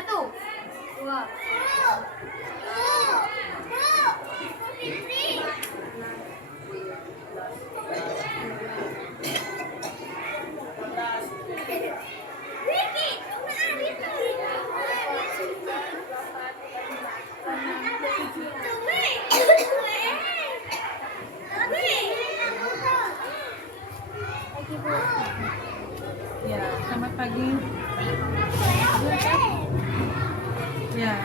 Satu, dua. Ya, selamat pagi. Ya.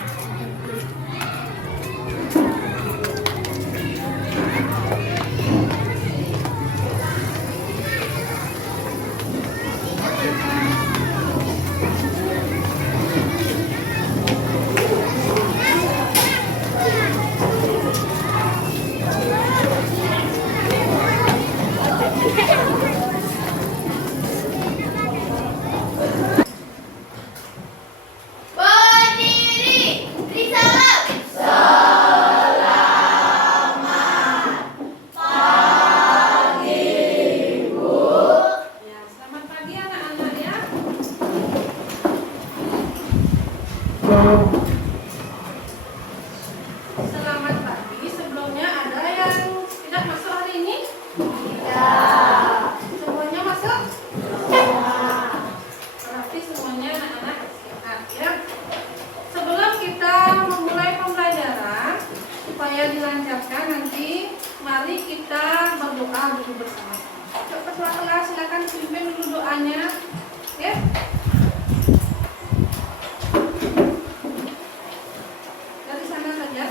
Berdiri, risalam. Ya, selamat pagi anak-anak ya. Selamat pagi. Sebelumnya ada yang tidak masuk hari ini? Ya. Semuanya masuk? Berarti semuanya anak-anak sehat ya. Sebelum kita memulai pembelajaran supaya dilancarkan nanti, mari kita berdoa dulu bersama-sama. Ketua kelas silakan pimpin dulu doanya, ya. Dari sana saja.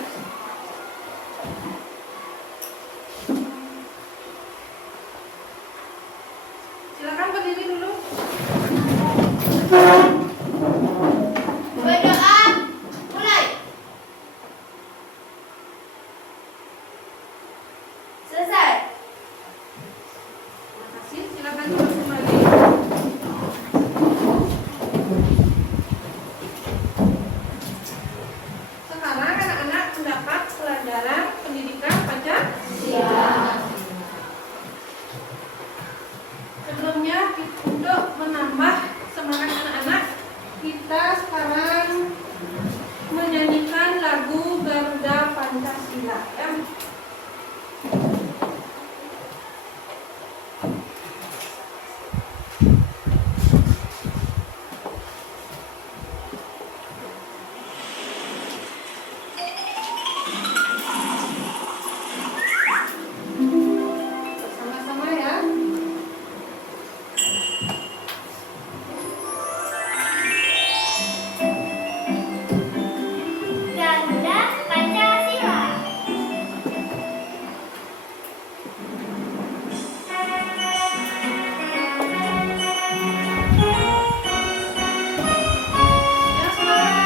Silakan berdiri dulu. Berdoa, mulai. Selesai. Terima kasih. Silakan duduk kembali. Sekarang anak-anak mendapat pelajaran pendidikan Pancasila. Sebelumnya untuk menambah semangat anak-anak, kita sekarang menyanyikan lagu Garuda Pancasila ya. Bersama-sama ya. Garuda Pancasila. Ya, semangat.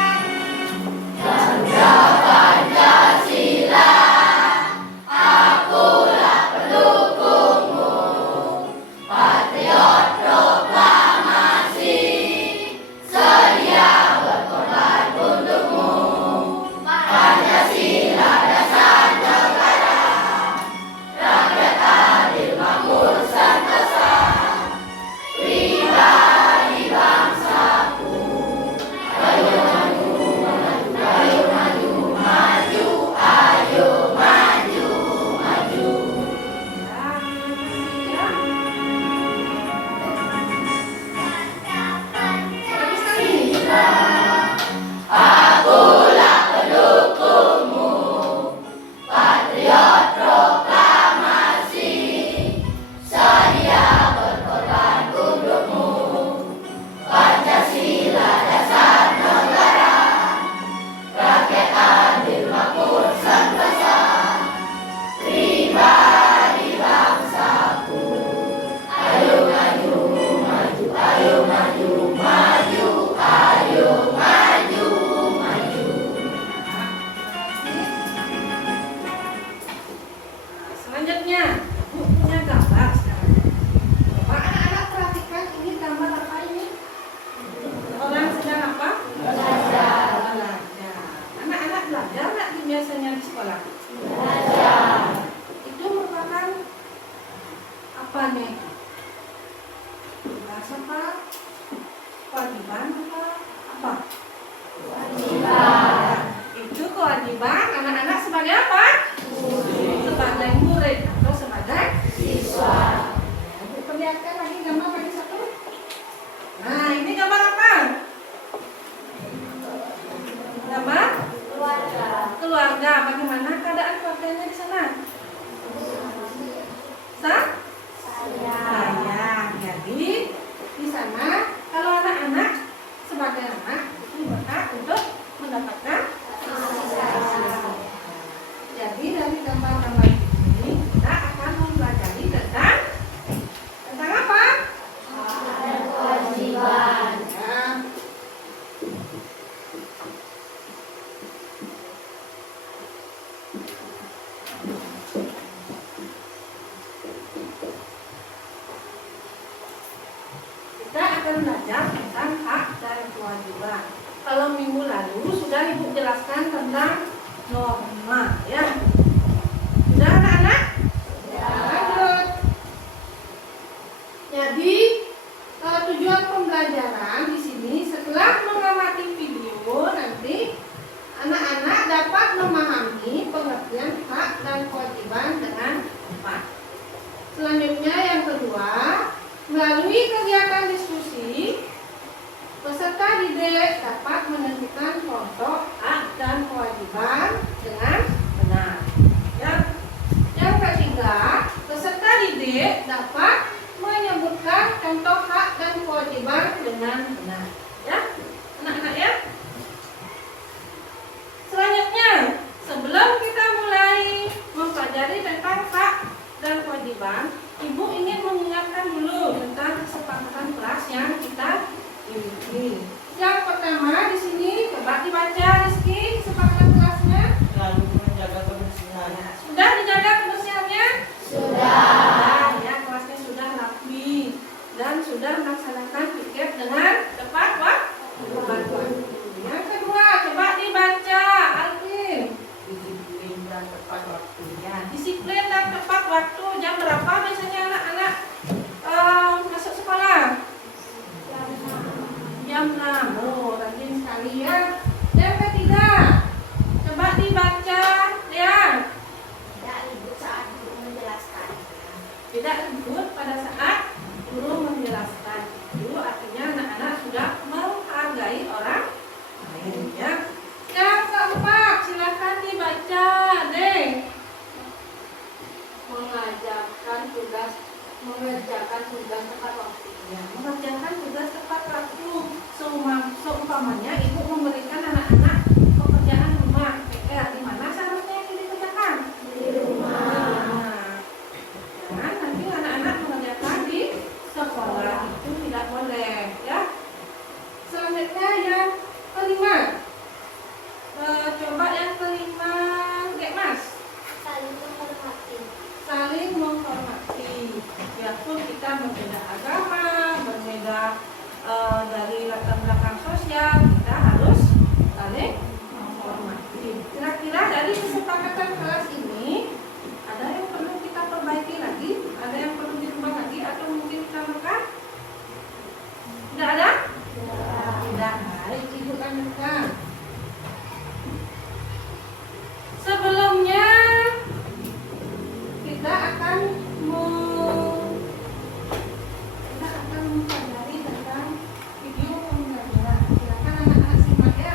Selanjutnya, Bu punya gambar sekarang. Coba anak-anak perhatikan ini gambar apa ini? Orang sedang apa? Belajar. Anak-anak belajar nggak biasanya di sekolah? Belajar. Itu merupakan apa nih? Tugas apa? Kewajiban apa? bacanya di sana? Sayang. Jadi di sana kalau anak-anak sebagai anak itu berhak untuk mendapatkan kasih sayang. Jadi dari gambar-gambar ini kita akan mempelajari tentang apa? Kewajiban. Nah, kita akan belajar tentang hak dan kewajiban. Kalau minggu lalu sudah Ibu jelaskan tentang norma, ya. Sudah anak-anak? Lanjut. Jadi tujuan pembelajaran di sini setelah mengamati video nanti anak-anak dapat memahami pengertian hak dan kewajiban dengan tepat. Selanjutnya yang kedua, melalui kegiatan diskusi, peserta didik dapat menentukan contoh hak dan kewajiban dengan benar. Yang ketiga, peserta didik dapat menyebutkan contoh hak dan kewajiban dengan benar. Ya, anak-anak ya. Selanjutnya, sebelum kita mulai mempelajari tentang hak dan kewajiban, Ibu ingin mengingatkan dulu tentang kesepakatan kelas yang kita miliki. Yang pertama di sini coba dibaca Rizky kesepakatan kelasnya. Lalu menjaga kebersihan. Sudah dijaga kebersihannya? Sudah. Ya, kelasnya sudah rapi dan sudah melaksanakan piket dengan tepat waktu. Yang kedua coba dibaca Alvin. Disiplin dan tepat waktunya. Disiplin dan tepat waktu. Jam berapa biasanya anak-anak masuk sekolah? Jam 6. Oh, rajin sekali ya. Yang ketiga, coba dibaca ya. Tidak ribut saat guru menjelaskan. Tidak ribut pada saat guru menjelaskan. Itu artinya anak-anak sudah menghargai orang lain ya. Yang keempat, silakan dibaca deh. Mengerjakan tugas tepat waktu. Ya, mengerjakan tugas tepat waktu. Seumpamanya ibu memberikan anak-anak pekerjaan rumah PR, di mana seharusnya yang dikerjakan? Di rumah. Jangan nanti anak-anak mengerjakan di sekolah, itu tidak boleh ya. Selanjutnya yang kelima, coba yang kelima, Dek Mas. Saling menghormati. Saling menghormati. Biarpun kita berbeda agama, berbeda dari latar belakang sosial, kita harus saling menghormati. Kira-kira dari kesepakatan kelas ini ada yang perlu kita perbaiki lagi? Ada yang perlu dirubah lagi atau mungkin ditambahkan? Tidak ada? Tidak. Baik, Ibu lanjutkan. Sebelumnya kita akan mempelajari tentang video pembelajaran. Silakan anak-anak simak ya.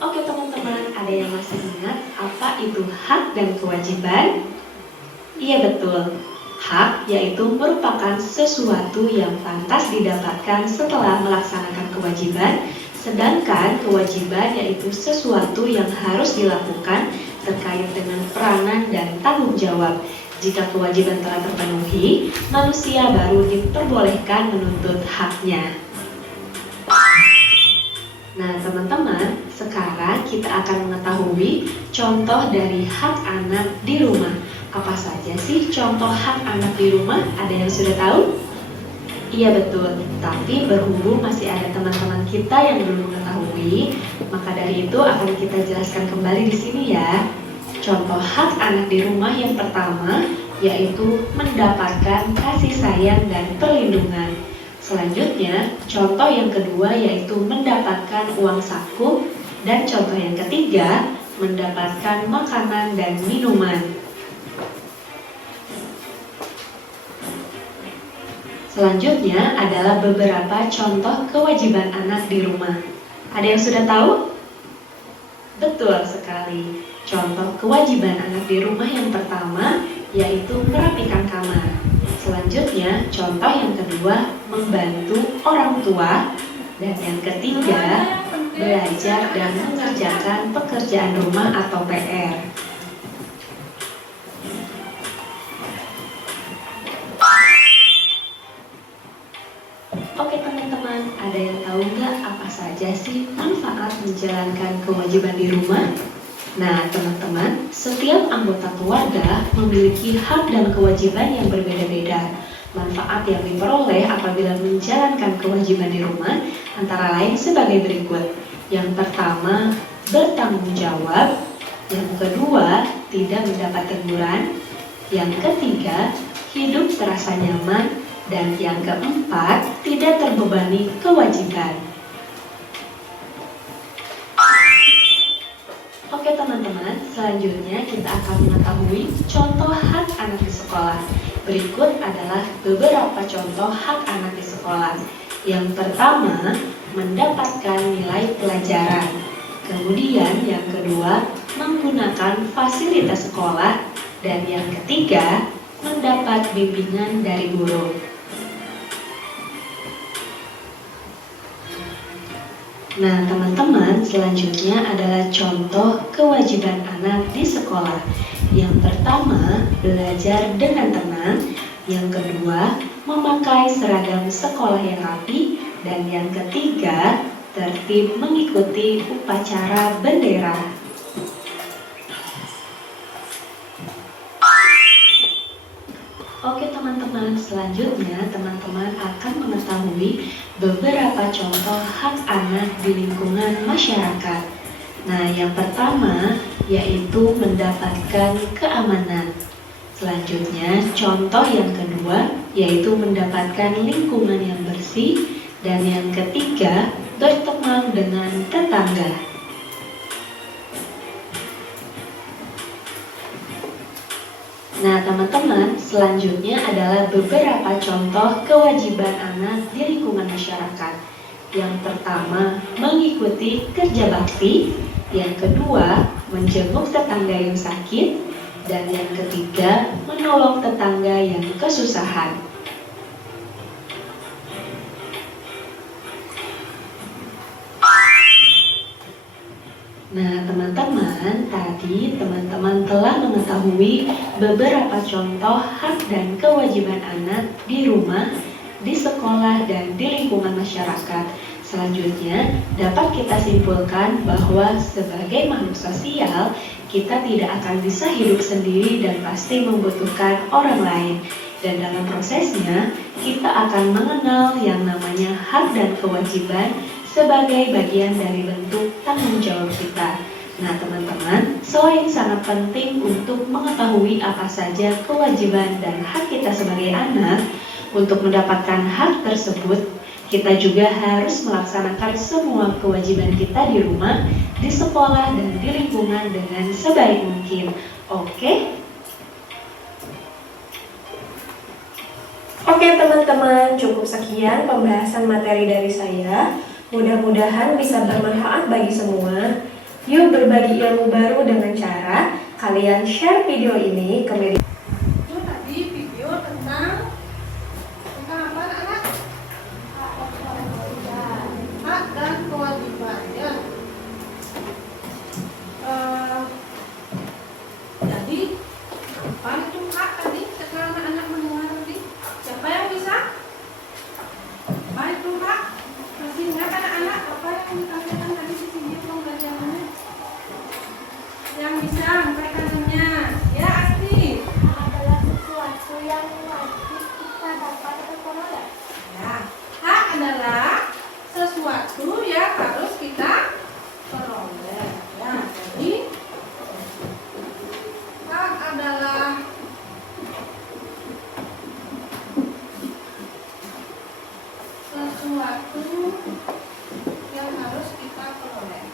Oke teman-teman, ada yang masih ingat apa itu hak dan kewajiban? Iya betul, hak yaitu merupakan sesuatu yang pantas didapatkan setelah melaksanakan kewajiban, sedangkan kewajiban yaitu sesuatu yang harus dilakukan terkait dengan peranan dan tanggung jawab. Jika kewajiban telah terpenuhi, manusia baru diperbolehkan menuntut haknya. Nah teman-teman, sekarang kita akan mengetahui contoh dari hak anak di rumah. Apa saja sih contoh hak anak di rumah? Ada yang sudah tahu? Iya betul, tapi berhubung masih ada teman-teman kita yang belum mengetahui, maka dari itu akan kita jelaskan kembali di sini ya. Contoh hak anak di rumah yang pertama yaitu mendapatkan kasih sayang dan perlindungan. Selanjutnya, contoh yang kedua yaitu mendapatkan uang saku, dan contoh yang ketiga mendapatkan makanan dan minuman. Selanjutnya adalah beberapa contoh kewajiban anak di rumah. Ada yang sudah tahu? Betul sekali. Contoh kewajiban anak di rumah yang pertama yaitu merapikan kamar. Selanjutnya, contoh yang kedua membantu orang tua. Dan yang ketiga, belajar dan mengerjakan pekerjaan rumah atau PR. Oke teman-teman, ada yang tahu nggak apa saja sih manfaat menjalankan kewajiban di rumah? Nah teman-teman, setiap anggota keluarga memiliki hak dan kewajiban yang berbeda-beda. Manfaat yang diperoleh apabila menjalankan kewajiban di rumah antara lain sebagai berikut. Yang pertama, bertanggung jawab. Yang kedua, tidak mendapat teguran. Yang ketiga, hidup terasa nyaman. Dan yang keempat, tidak terbebani kewajiban. Oke teman-teman, selanjutnya kita akan mengetahui contoh hak anak di sekolah. Berikut adalah beberapa contoh hak anak di sekolah. Yang pertama, mendapatkan nilai pelajaran. Kemudian yang kedua, menggunakan fasilitas sekolah. Dan yang ketiga, mendapat bimbingan dari guru. Nah teman-teman, selanjutnya adalah contoh kewajiban anak di sekolah. Yang pertama, belajar dengan tenang. Yang kedua, memakai seragam sekolah yang rapi. Dan yang ketiga, tertib mengikuti upacara bendera. Oke teman-teman, selanjutnya teman-teman akan mengetahui beberapa contoh hak anak di lingkungan masyarakat. Nah, yang pertama yaitu mendapatkan keamanan. Selanjutnya, contoh yang kedua yaitu mendapatkan lingkungan yang bersih. Dan yang ketiga, berteman dengan tetangga. Nah teman-teman, selanjutnya adalah beberapa contoh kewajiban anak di lingkungan masyarakat. Yang pertama, mengikuti kerja bakti. Yang kedua, menjenguk tetangga yang sakit. Dan yang ketiga, menolong tetangga yang kesusahan. Nah teman-teman, tadi teman-teman telah mengetahui beberapa contoh hak dan kewajiban anak di rumah, di sekolah, dan di lingkungan masyarakat. Selanjutnya, dapat kita simpulkan bahwa sebagai makhluk sosial, kita tidak akan bisa hidup sendiri dan pasti membutuhkan orang lain. Dan dalam prosesnya, kita akan mengenal yang namanya hak dan kewajiban sebagai bagian dari bentuk tanggung jawab kita. Nah teman-teman, selain sangat penting untuk mengetahui apa saja kewajiban dan hak kita sebagai anak, untuk mendapatkan hak tersebut, kita juga harus melaksanakan semua kewajiban kita di rumah, di sekolah, dan di lingkungan dengan sebaik mungkin. Oke? Oke teman-teman, cukup sekian pembahasan materi dari saya. Mudah-mudahan bisa bermanfaat bagi semua. Yuk berbagi ilmu baru dengan cara kalian share video ini ke media. Itu tadi video tentang apa anak? Hak dan kewajiban ya. Jadi apa itu hak tadi? Sekarang anak mendengar tadi. Siapa yang bisa? Apa itu hak? Masih ingat anak-anak apa yang ditanyakan tadi di sini pembelajarannya? Yang bisa angkat tangannya. Ya Asti. Adalah sesuatu yang wajib kita dapat atau peroleh. Ya, hak adalah sesuatu yang harus kita peroleh. Ya, jadi hak adalah sesuatu yang harus kita peroleh.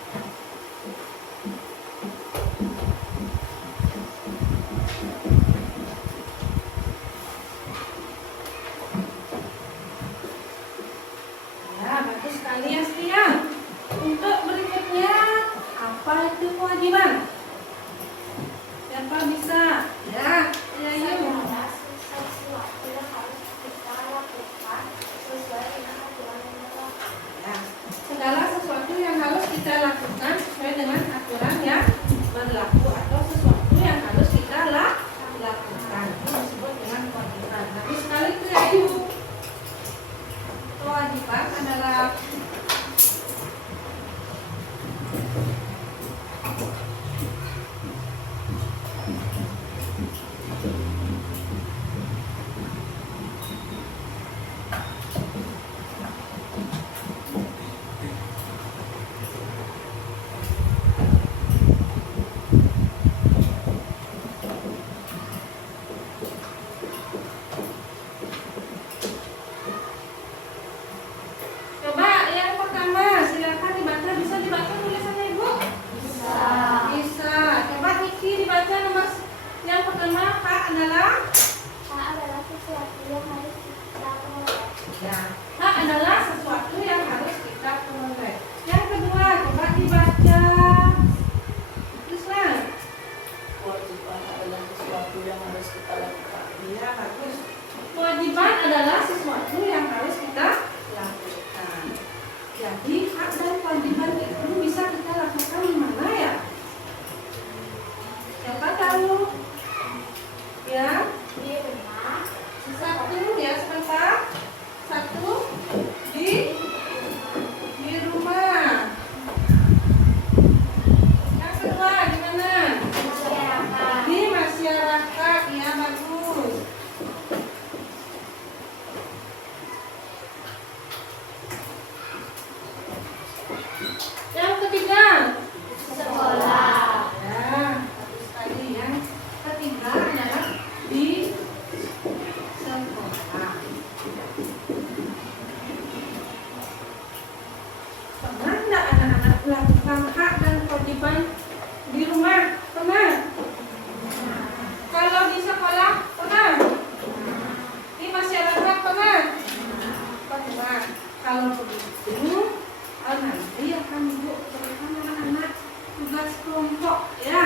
Hak adalah sesuatu yang harus kita peroleh. Ya, hak adalah sesuatu yang harus kita peroleh. Yang kedua, coba dibaca. Teruslah. Kewajiban adalah sesuatu yang harus kita lakukan. Iya, bagus. Kewajiban adalah sesuatu yang harus kita lakukan. Jadi, hak dan kewajiban itu bisa kita lakukan di mana ya? Siapa tahu? Ya, Di rumah, satu ya sebentar. Satu di rumah. Yang kedua di mana? masyarakat. Di masyarakat. Ya, bagus. Yang ketiga. Sekolah. Ya, bagus sekali. Yang ketiga adalah di sekolah. Pernah enggak anak-anak melakukan hak dan kewajiban di rumah? Pernah? Kalau di sekolah pernah? Di masyarakat pernah? Pernah. Kalau begitu, nanti akan ibu berikan anak-anak tugas kelompok ya.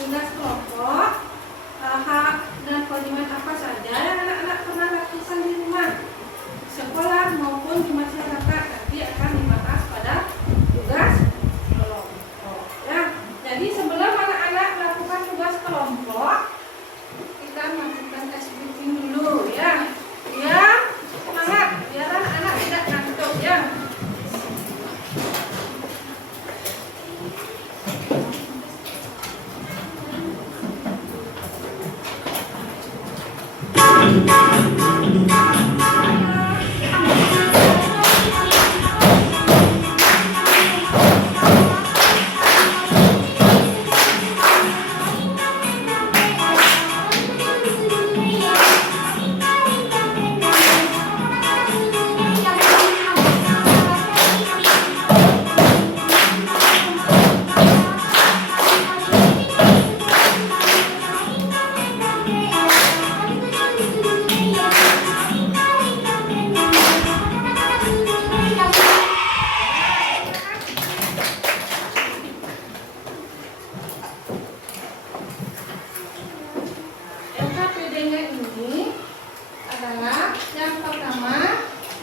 Tugas kelompok, hak dan kewajiban apa saja yang anak-anak pernah lakukan di rumah, sekolah maupun di masyarakat. Nanti akan dibahas pada tugas kelompok ya. Jadi sebelum anak-anak melakukan tugas kelompok, kita melakukan tes briefing dulu ya. Ya, semangat biar anak-anak tidak ngantuk ya. LKPD-nya ini adalah yang pertama,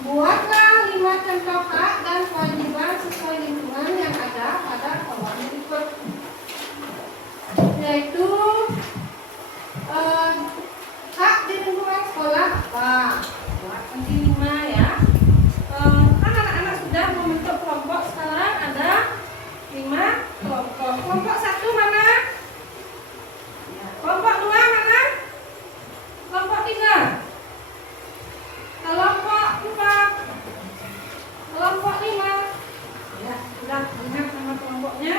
buatlah 5 contoh hak dan kewajiban sesuai lingkungan yang ada pada kolom berikut, yaitu hak di lingkungan sekolah apa? Buat nanti 5 ya. Kan anak-anak sudah membentuk kelompok, sekarang ada 5 kelompok. Kelompok 1 mana? Kelompok 2 mana? Kelompok 3. Kelompok 4. Kelompok 5. Ya, sudah ingat nama kelompoknya.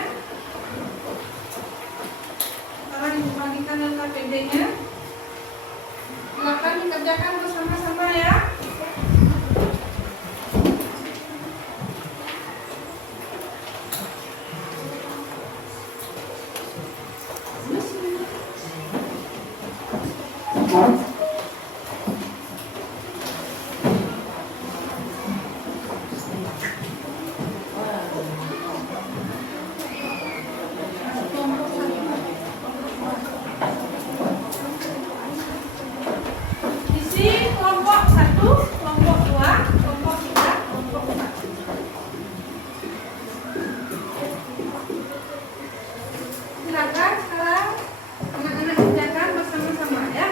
Sekarang dibagikan LKPD-nya. Silakan dikerjakan bersama-sama ya. Isi kelompok 1, kelompok 2, kelompok 3, kelompok 4. Silakan sekarang anak-anak kerjakan bersama-sama ya.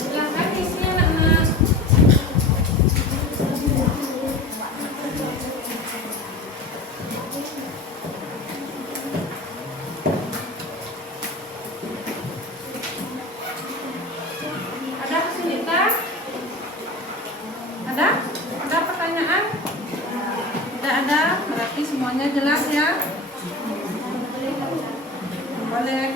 Silakan isi anak-anak. Ada kesulitan? Ada? Ada pertanyaan? Tidak ada, berarti semuanya jelas ya? Boleh.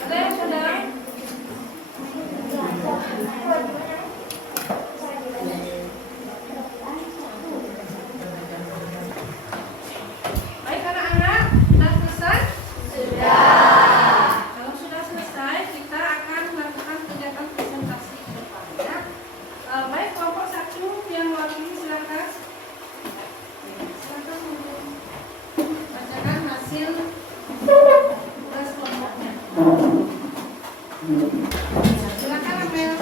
Ada yang sudah? Baik anak-anak, sudah selesai? Sudah. Kalau sudah selesai, kita akan melakukan kegiatan presentasi ke depan ya. Baik, kelompok 1 yang mewakili silakan. Silakan bacakan hasil tugas kelompoknya. Silakan Amel.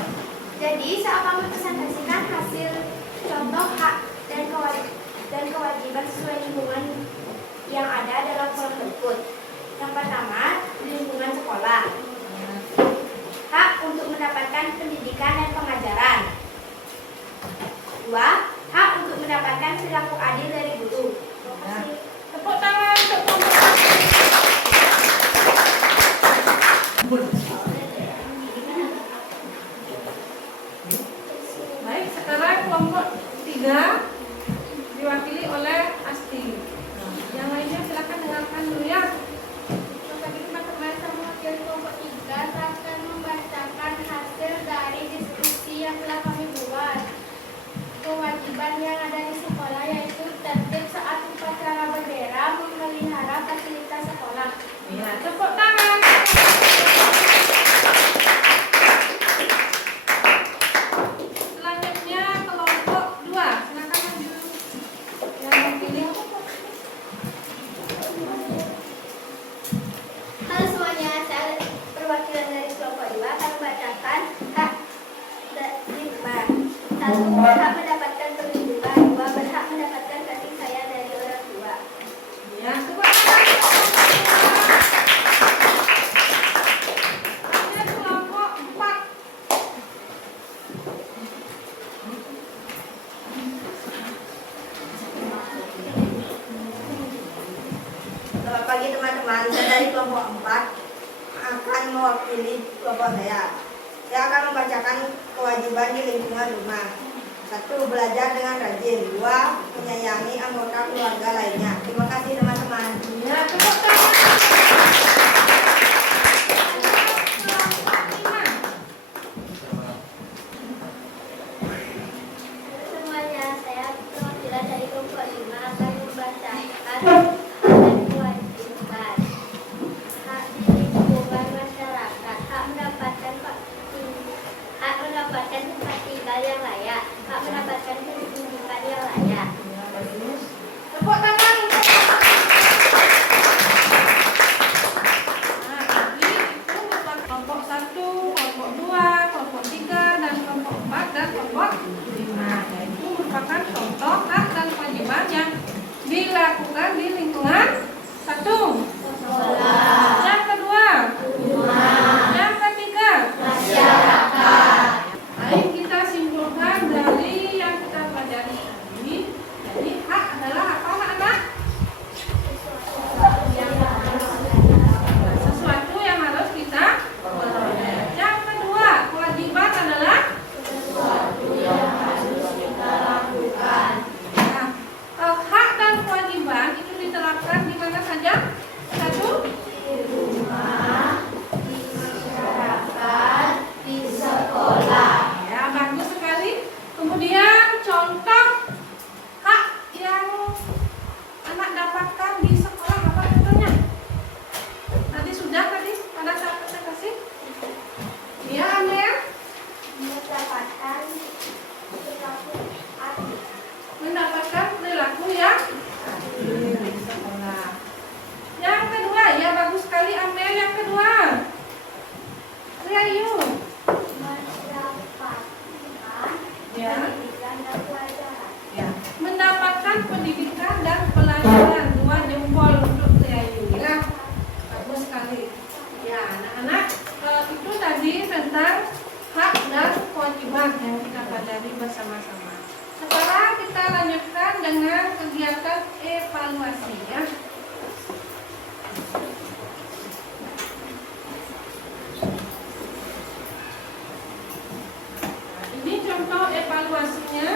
Jadi, saya akan mempresentasikan hasil contoh hak dan kewajiban sesuai lingkungan yang ada dalam kolom berikut. Yang pertama, di lingkungan sekolah. Hak untuk mendapatkan pendidikan dan pengajaran. 2. Hak untuk mendapatkan perilaku adil dari guru. Tepuk tangan untuk kelompok. Baik, sekarang kelompok 3 diwakili oleh Asti. Yang lainnya silakan dengarkan dulu ya. Teman-teman, saya mewakili kelompok 3 akan membacakan hasil dari diskusi yang telah kami buat. Kewajiban yang ada di sekolah yaitu tertib saat upacara bendera, memelihara fasilitas sekolah. Ya, tepuk tangan. Selanjutnya kelompok 2. Silakan maju. Yang mewakili. Halo semuanya, saya perwakilan dari kelompok 2 akan membacakan hak dari 5. 1. Berhak mendapatkan perlindungan. 2. Berhak mendapatkan kasih sayang dari orang tua. Ya, tepuk tangan. Selanjutnya kelompok 4. Selamat pagi teman-teman, saya dari kelompok 4 akan mewakili kelompok saya. Saya akan membacakan kewajiban di lingkungan rumah. 1. Belajar dengan rajin. 2. Menyayangi anggota keluarga lainnya. Terima kasih teman-teman. Ya, tepuk tangan. Kelompok 5. Semuanya, saya perwakilan dari kelompok 5 akan membacakan hak dan kewajiban. Hak di lingkungan masyarakat, hak mendapatkan tempat tinggal yang layak, hak mendapatkan pendidikan yang layak. Tepuk tangan. Nah, jadi itu merupakan kelompok 1, kelompok 2, kelompok 3, dan kelompok 4 dan kelompok 5. Yaitu merupakan contoh hak dan kewajiban yang dilakukan di lingkungan 1. Yang kedua. Yang ketiga. Baik, kita simpulkan dari yang kita pelajari ini. Jadi hak adalah apa anak-anak? Sesuatu yang harus kita peroleh. Yang kedua, kewajiban adalah sesuatu yang harus kita lakukan. Nah, hak dan kewajiban itu diterapkan di mana saja? 1. Di rumah, di masyarakat, di sekolah. Ya, bagus sekali. Kemudian contoh hak yang anak dapatkan di sekolah apa contohnya? Tadi sudah pada saat presentasi? Ya, Amel. Mendapatkan perilaku adil. Mendapatkan perilaku yang adil di sekolah. Yang kedua, ya bagus sekali Amel. Yang kedua, Rayu. Mendapatkan Ya. pendidikan dan pelajaran. Ya. Mendapatkan pendidikan dan pelajaran. 2 jempol untuk Ayu ya. Bagus sekali. Ya, anak-anak, itu tadi tentang hak dan kewajiban yang kita pelajari bersama-sama. Sekarang kita lanjutkan dengan kegiatan evaluasi ya. Ini contoh evaluasinya.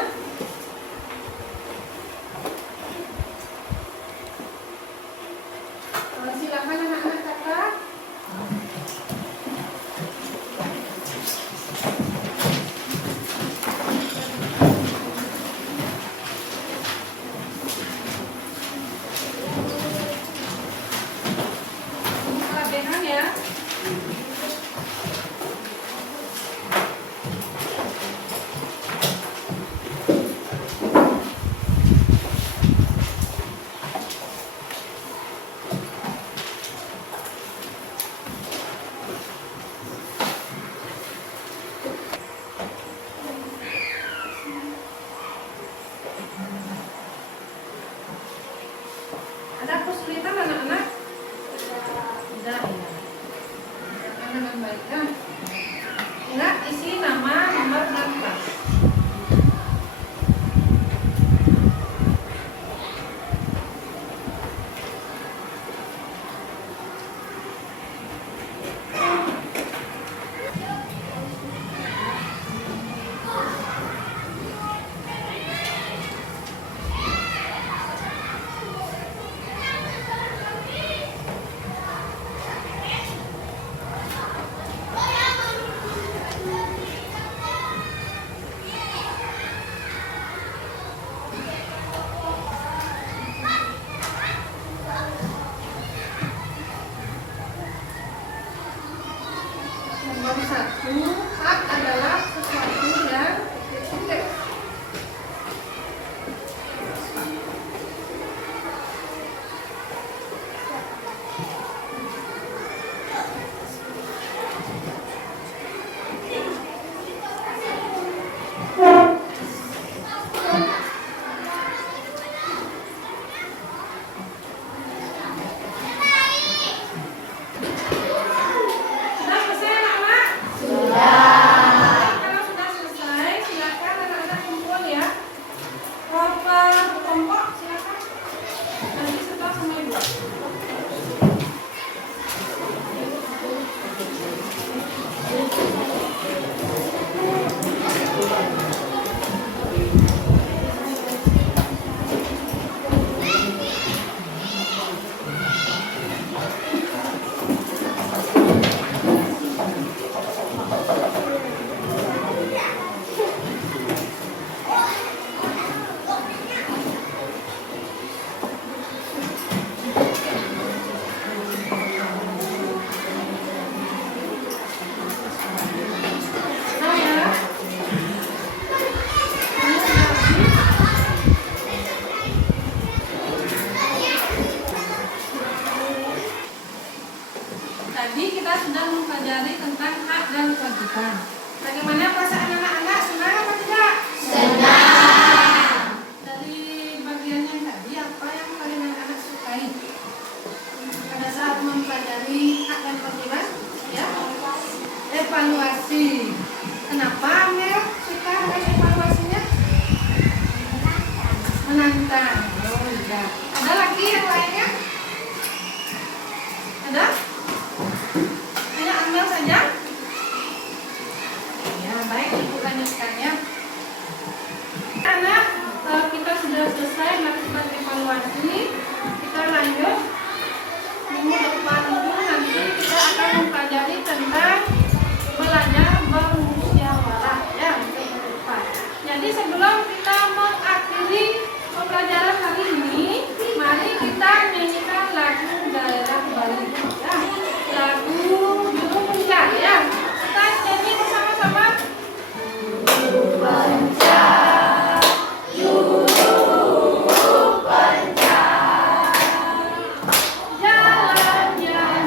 Silakan anak-anak kakak. Kelebihan ya. Ada kesulitan anak-anak? Tidak ya. Kerjakan dengan baik ya. Ingat isi nama, nomor, dan kelas. Nomor 1, hak adalah sesuatu yang titik. Sudah selesai anak-anak? Sudah. Kalau sudah selesai, silakan anak-anak kumpul ya. Kelompok silakan. Nanti setelah semua ibu. Nah ya. Tadi kita sudah mempelajari tentang hak dan kewajiban. Bagaimana perasaan anak-anak? Senang atau tidak? Senang. Dari bagian yang tadi, apa yang paling anak-anak sukai pada saat mempelajari hak dan kewajiban? Ya, evaluasi. Kenapa Amel suka dengan evaluasinya? Menantang. Oh iya. Ada lagi yang lainnya? Ada? Hanya Amel saja? Ya, baik, Ibu lanjutkan ya. Anak, kita sudah selesai melakukan evaluasi. Kita lanjut. Minggu depan itu nanti kita akan mempelajari tentang belajar bermusyawarah ya untuk minggu depan. Jadi sebelum kita mengakhiri pembelajaran hari ini, mari kita nyanyikan lagu daerah Bali ya. Lagu Juru Puncak ya. Kita nyanyi bersama-sama. Jalan-jalan